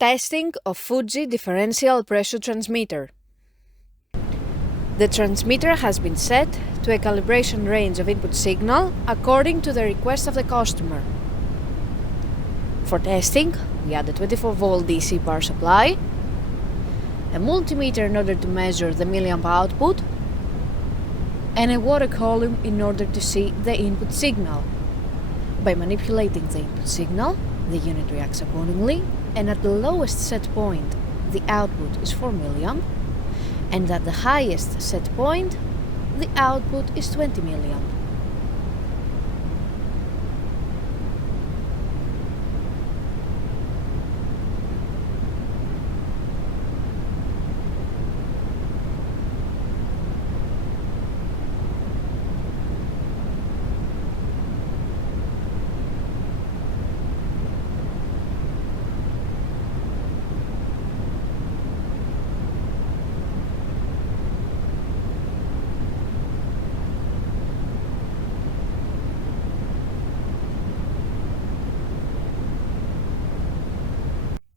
Testing of Fuji Differential Pressure Transmitter. The transmitter has been set to a calibration range of input signal according to the request of the customer. For testing, we add a 24-volt DC power supply, a multimeter in order to measure the milliamp output, and a water column in order to see the input signal. By manipulating the input signal, the unit reacts accordingly, and at the lowest set point, the output is 4 milliamp, and at the highest set point, the output is 20 milliamp.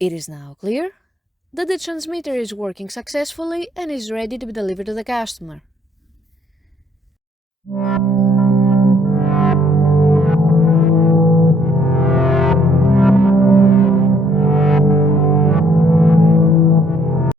It is now clear that the transmitter is working successfully and is ready to be delivered to the customer.